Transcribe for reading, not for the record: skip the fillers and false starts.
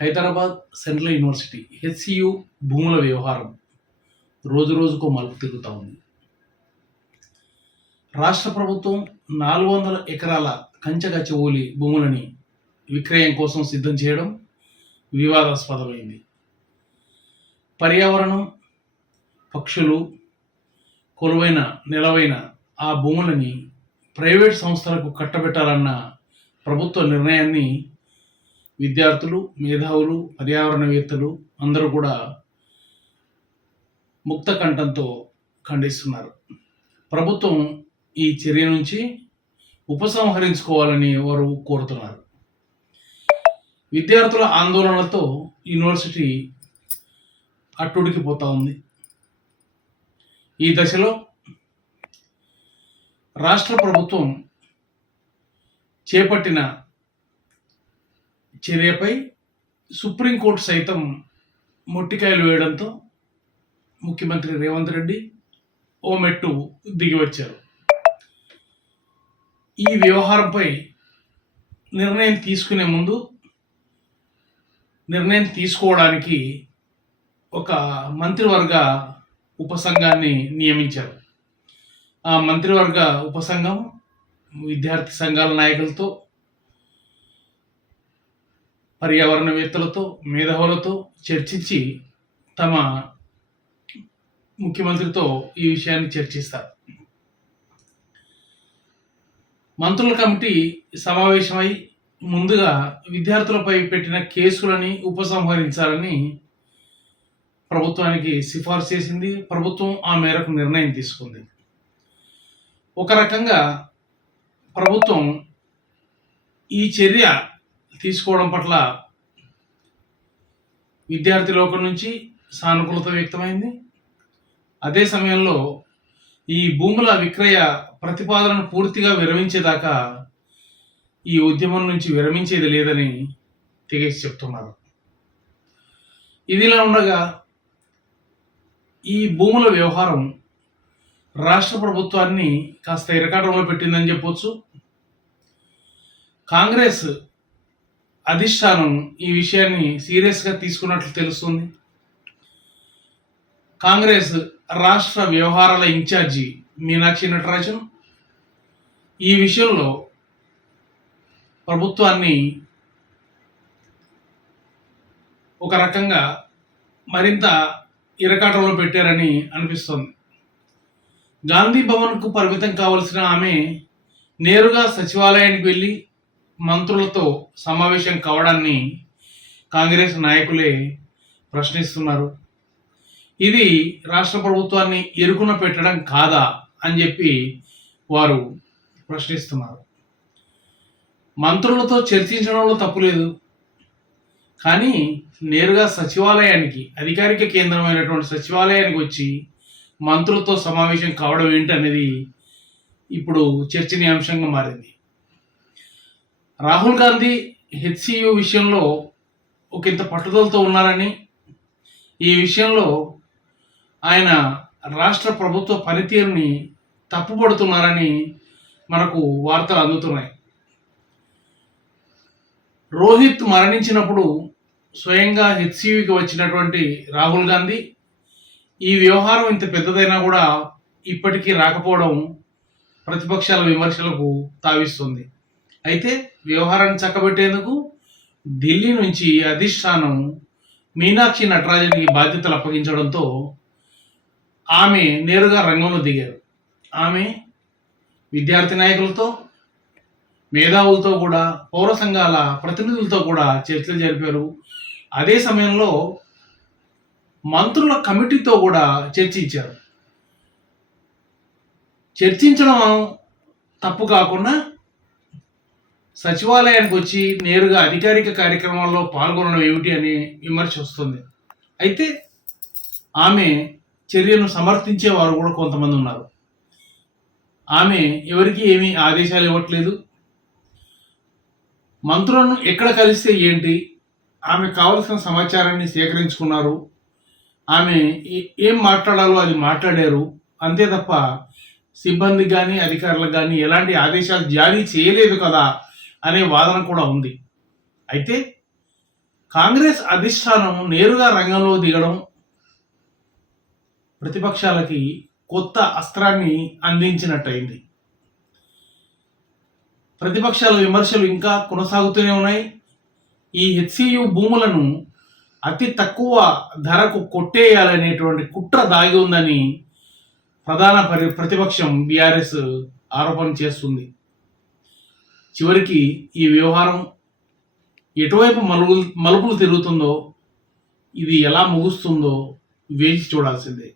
Hyderabad central university HCU భూముల వ్యవహారం రోజురోజుకో మలుపు తిరుగుతూ ఉంది. రాష్ట్ర ప్రభుత్వం 400 ఎకరాల కంచగచ్చవోలి భూములని విక్రయం కోసం సిద్ధం చేయడం వివాదాస్పదమైంది. పర్యావరణం, పక్షులు కొలువైన నెలవైన ఆ భూములని ప్రైవేట్ సంస్థలకు కట్టబెట్టాలన్న ప్రభుత్వ నిర్ణయాన్ని విద్యార్థులు, మేధావులు, పర్యావరణవేత్తలు అందరూ కూడా ముక్త కంఠంతో ఖండిస్తున్నారు. ప్రభుత్వం ఈ చర్య నుంచి ఉపసంహరించుకోవాలని వారు కోరుతున్నారు. విద్యార్థుల ఆందోళనలతో యూనివర్సిటీ అట్టుడికిపోతా ఉంది. ఈ దశలో రాష్ట్ర ప్రభుత్వం చేపట్టిన చర్యపై సుప్రీంకోర్టు సైతం మొట్టికాయలు వేయడంతో ముఖ్యమంత్రి రేవంత్ రెడ్డి ఓ మెట్టు దిగివచ్చారు. ఈ వ్యవహారంపై నిర్ణయం తీసుకునే ముందు నిర్ణయం తీసుకోవడానికి ఒక మంత్రివర్గ ఉపసంఘాన్ని నియమించారు. ఆ మంత్రివర్గ ఉపసంఘం విద్యార్థి సంఘాల నాయకులతో, పర్యావరణవేత్తలతో, మేధావులతో చర్చించి తమ ముఖ్యమంత్రితో ఈ విషయాన్ని చర్చిస్తారు. మంత్రుల కమిటీ సమావేశమై ముందుగా విద్యార్థులపై పెట్టిన కేసులని ఉపసంహరించాలని ప్రభుత్వానికి సిఫార్సు చేసింది. ప్రభుత్వం ఆ మేరకు నిర్ణయం తీసుకుంది. ఒక రకంగా ప్రభుత్వం ఈ చర్య తీసుకోవడం పట్ల విద్యార్థి లోకం నుంచి సానుకూలత వ్యక్తమైంది. అదే సమయంలో ఈ భూముల విక్రయ ప్రతిపాదనను పూర్తిగా విరమించేదాకా ఈ ఉద్యమం నుంచి విరమించేది లేదని తెగేసి చెప్తున్నారు. ఇదిలా ఉండగా ఈ భూముల వ్యవహారం రాష్ట్ర ప్రభుత్వాన్ని కాస్త ఇరకాటంలో పెట్టిందని చెప్పొచ్చు. కాంగ్రెస్ అధిష్టానం ఈ విషయాన్ని సీరియస్గా తీసుకున్నట్లు తెలుస్తుంది. కాంగ్రెస్ రాష్ట్ర వ్యవహారాల ఇన్ఛార్జి మీనాక్షి నటరాజన్ ఈ విషయంలో ప్రభుత్వాన్ని ఒక రకంగా మరింత ఇరకాటంలో పెట్టారని అనిపిస్తోంది. గాంధీ భవన్కు పరిమితం కావలసిన ఆమె నేరుగా సచివాలయానికి వెళ్ళి మంత్రులతో సమావేశం కావడాన్ని కాంగ్రెస్ నాయకులే ప్రశ్నిస్తున్నారు. ఇది రాష్ట్ర ప్రభుత్వాన్ని ఇరుకున పెట్టడం కాదా అని చెప్పి వారు ప్రశ్నిస్తున్నారు. మంత్రులతో చర్చించడంలో తప్పులేదు, కానీ నేరుగా సచివాలయానికి, అధికారిక కేంద్రమైనటువంటి సచివాలయానికి వచ్చి మంత్రులతో సమావేశం కావడం ఏంటనేది ఇప్పుడు చర్చనీయాంశంగా మారింది. రాహుల్ గాంధీ హెచ్సియు విషయంలో ఒకంత పట్టుదలతో ఉన్నారని, ఈ విషయంలో ఆయన రాష్ట్ర ప్రభుత్వ పనితీరుని తప్పుపడుతున్నారని మనకు వార్తలు అందుతున్నాయి. రోహిత్ మరణించినప్పుడు స్వయంగా హెచ్సియుకి వచ్చినటువంటి రాహుల్ గాంధీ ఈ వ్యవహారం ఇంత పెద్దదైనా కూడా ఇప్పటికీ రాకపోవడం ప్రతిపక్షాల విమర్శలకు తావిస్తుంది. అయితే వ్యవహారాన్ని చక్కబెట్టేందుకు ఢిల్లీ నుంచి అధిష్టానం మీనాక్షి నటరాజన్కి బాధ్యతలు అప్పగించడంతో ఆమె నేరుగా రంగంలో దిగారు. ఆమె విద్యార్థి నాయకులతో, మేధావులతో కూడా, పౌర సంఘాల ప్రతినిధులతో కూడా చర్చలు జరిపారు. అదే సమయంలో మంత్రుల కమిటీతో కూడా చర్చించారు. చర్చించడం తప్పు కాకుండా సచివాలయానికి వచ్చి నేరుగా అధికారిక కార్యక్రమాల్లో పాల్గొనడం ఏమిటి అనే విమర్శ వస్తుంది. అయితే ఆమె చర్యను సమర్థించేవారు కూడా కొంతమంది ఉన్నారు. ఆమె ఎవరికి ఏమీ ఆదేశాలు ఇవ్వట్లేదు. మంత్రులను ఎక్కడ కలిస్తే ఏంటి, ఆమె కావలసిన సమాచారాన్ని సేకరించుకున్నారు, ఆమె ఏం మాట్లాడాలో అది మాట్లాడారు, అంతే తప్ప సిబ్బంది కానీ అధికారులకు కానీ ఎలాంటి ఆదేశాలు జారీ చేయలేదు కదా అనే వాదన కూడా ఉంది. అయితే కాంగ్రెస్ అధిష్టానం నేరుగా రంగంలో దిగడం ప్రతిపక్షాలకి కొత్త అస్త్రాన్ని అందించినట్టయింది. ప్రతిపక్షాల విమర్శలు ఇంకా కొనసాగుతూనే ఉన్నాయి. ఈ హెచ్సియు భూములను అతి తక్కువ ధరకు కొట్టేయాలనేటువంటి కుట్ర దాగి ఉందని ప్రధాన ప్రతిపక్షం బీఆర్ఎస్ ఆరోపణ చేస్తుంది. చివరికి ఈ వ్యవహారం ఎటువైపు మలుపులు తిరుగుతుందో, ఇది ఎలా ముగుస్తుందో వేచి చూడాల్సిందే.